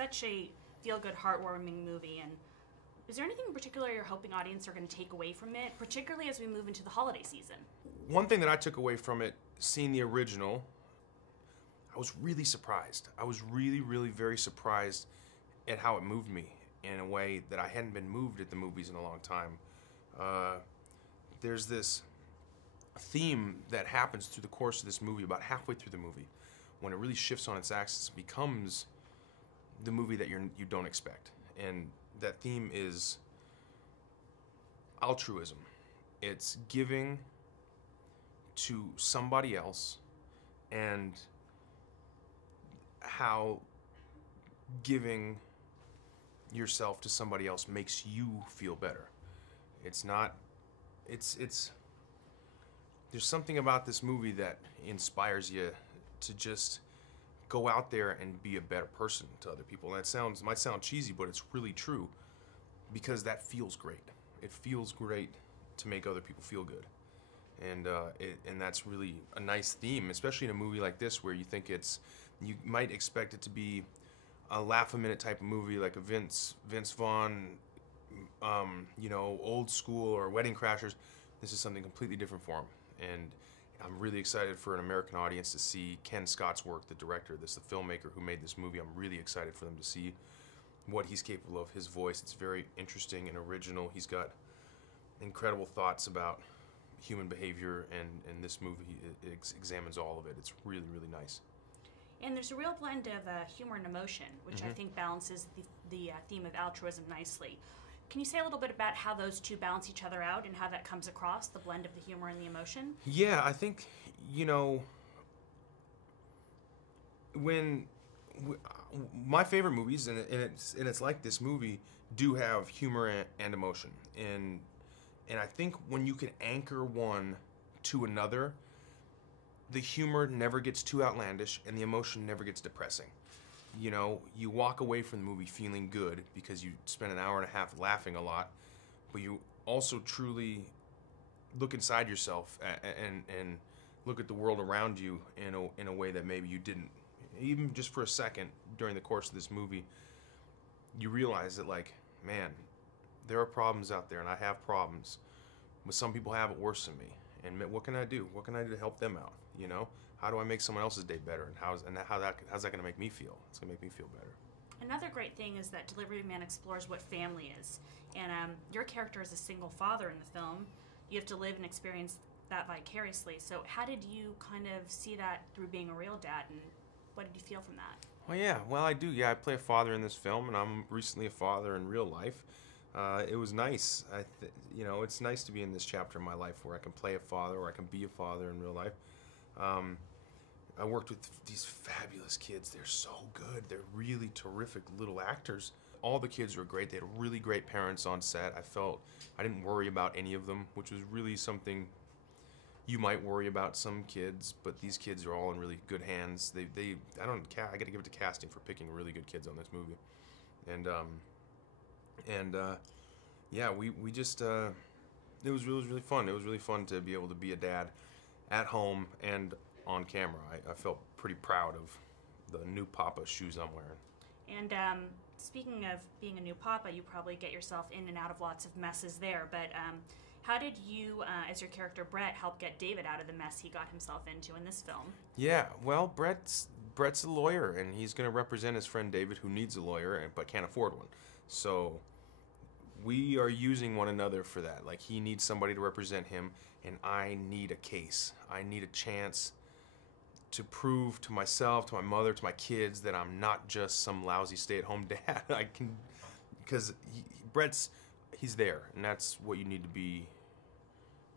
such a feel-good, heartwarming movie. And is there anything in particular you're hoping audience are going to take away from it, particularly as we move into the holiday season? One thing that I took away from it, seeing the original, I was really surprised. I was really, really very surprised at how it moved me in a way that I hadn't been moved at the movies in a long time. There's this theme that happens through the course of this movie, about halfway through the movie, when it really shifts on its axis, becomes the movie that you don't expect. And that theme is altruism. It's giving to somebody else, and how giving yourself to somebody else makes you feel better. It's there's something about this movie that inspires you to just go out there and be a better person to other people. And that might sound cheesy, but it's really true, because that feels great. It feels great to make other people feel good. And that's really a nice theme, especially in a movie like this, where you you might expect it to be a laugh-a-minute type of movie, like a Vince Vaughn, old school, or Wedding Crashers. This is something completely different for him. And I'm really excited for an American audience to see Ken Scott's work, the director, the filmmaker who made this movie. I'm really excited for them to see what he's capable of. His voice, it's very interesting and original. He's got incredible thoughts about human behavior, and this movie examines all of it. It's really, really nice. And there's a real blend of humor and emotion, which I think balances the theme of altruism nicely. Can you say a little bit about how those two balance each other out and how that comes across, the blend of the humor and the emotion? Yeah, I think, when my favorite movies, and it's like this movie, do have humor and emotion. And I think when you can anchor one to another, the humor never gets too outlandish and the emotion never gets depressing. You walk away from the movie feeling good because you spent an hour and a half laughing a lot, but you also truly look inside yourself and look at the world around you in a way that maybe you didn't. Even just for a second during the course of this movie, you realize that, like, man, there are problems out there, and I have problems, but some people have it worse than me. And what can I do? What can I do to help them out? How do I make someone else's day better? And how's that going to make me feel? It's going to make me feel better. Another great thing is that Delivery Man explores what family is. And your character is a single father in the film. You have to live and experience that vicariously. So how did you kind of see that through being a real dad, and what did you feel from that? Well, I do. Yeah, I play a father in this film, and I'm recently a father in real life. It was nice. It's nice to be in this chapter of my life where I can play a father, or I can be a father in real life. I worked with these fabulous kids. They're so good. They're really terrific little actors. All the kids were great. They had really great parents on set. I didn't worry about any of them, which was really something you might worry about some kids, but these kids are all in really good hands. I got to give it to casting for picking really good kids on this movie. We just, it was really fun. It was really fun to be able to be a dad at home and on camera. I felt pretty proud of the new papa shoes I'm wearing. And speaking of being a new papa, you probably get yourself in and out of lots of messes there, but how did you, as your character Brett, help get David out of the mess he got himself into in this film? Yeah, well, Brett's a lawyer, and he's going to represent his friend David, who needs a lawyer but can't afford one. So we are using one another for that. Like, he needs somebody to represent him, and I need a case. I need a chance to prove to myself, to my mother, to my kids that I'm not just some lousy stay-at-home dad. Because he's there, and that's what you need to be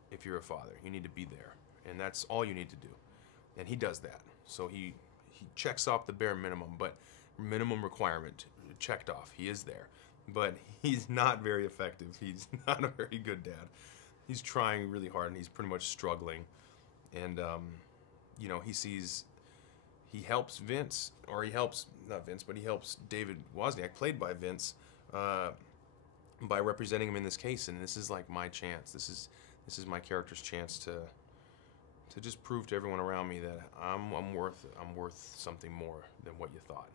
if you're a father. You need to be there, and that's all you need to do. And he does that. So he checks off the bare minimum, but minimum requirement checked off. He is there, but he's not very effective. He's not a very good dad. He's trying really hard, and he's pretty much struggling. And he helps Vince, or he helps David Wozniak, played by Vince, by representing him in this case. And this is like my chance. This is my character's chance to just prove to everyone around me that I'm worth something more than what you thought.